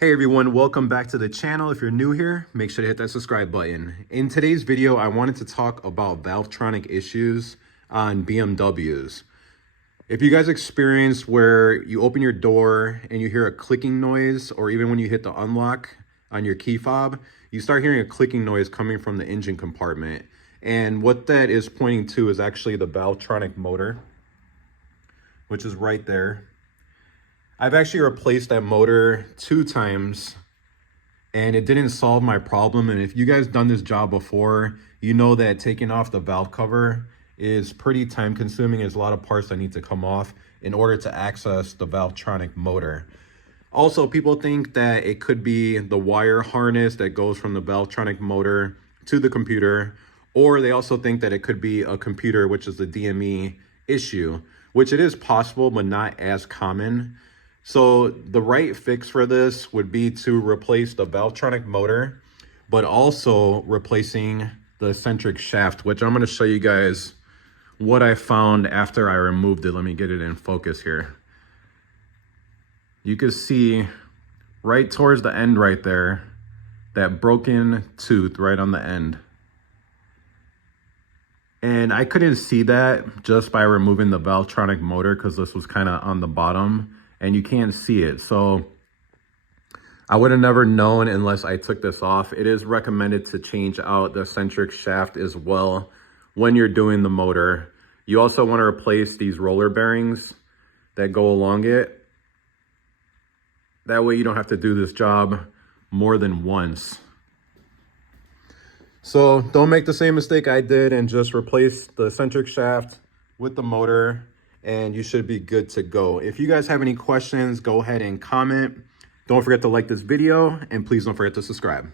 Hey everyone, welcome back to the channel. If you're new here, make sure to hit that subscribe button. In today's video, I wanted to talk about Valvetronic issues on BMWs. If you guys experience where you open your door and you hear a clicking noise, or even when you hit the unlock on your key fob, you start hearing a clicking noise coming from the engine compartment. And what that is pointing to is actually the Valvetronic motor, which is right there. I've actually replaced that motor 2 times and it didn't solve my problem. And if you guys done this job before, you know that taking off the valve cover is pretty time consuming. There's a lot of parts that need to come off in order to access the Valvetronic motor. Also, people think that it could be the wire harness that goes from the Valvetronic motor to the computer, or they also think that it could be a computer, which is the DME issue, which it is possible, but not as common. So the right fix for this would be to replace the Valvetronic motor, but also replacing the eccentric shaft, which I'm going to show you guys what I found after I removed it. Let me get it in focus here. You can see right towards the end right there, that broken tooth right on the end. And I couldn't see that just by removing the Valvetronic motor because this was kind of on the bottom. And you can't see it. So I would have never known unless I took this off. It is recommended to change out the eccentric shaft as well when you're doing the motor. You also want to replace these roller bearings that go along it. That way you don't have to do this job more than once. So don't make the same mistake I did and just replace the eccentric shaft with the motor, and you should be good to go. If you guys have any questions, go ahead and comment. Don't forget to like this video, and please don't forget to subscribe.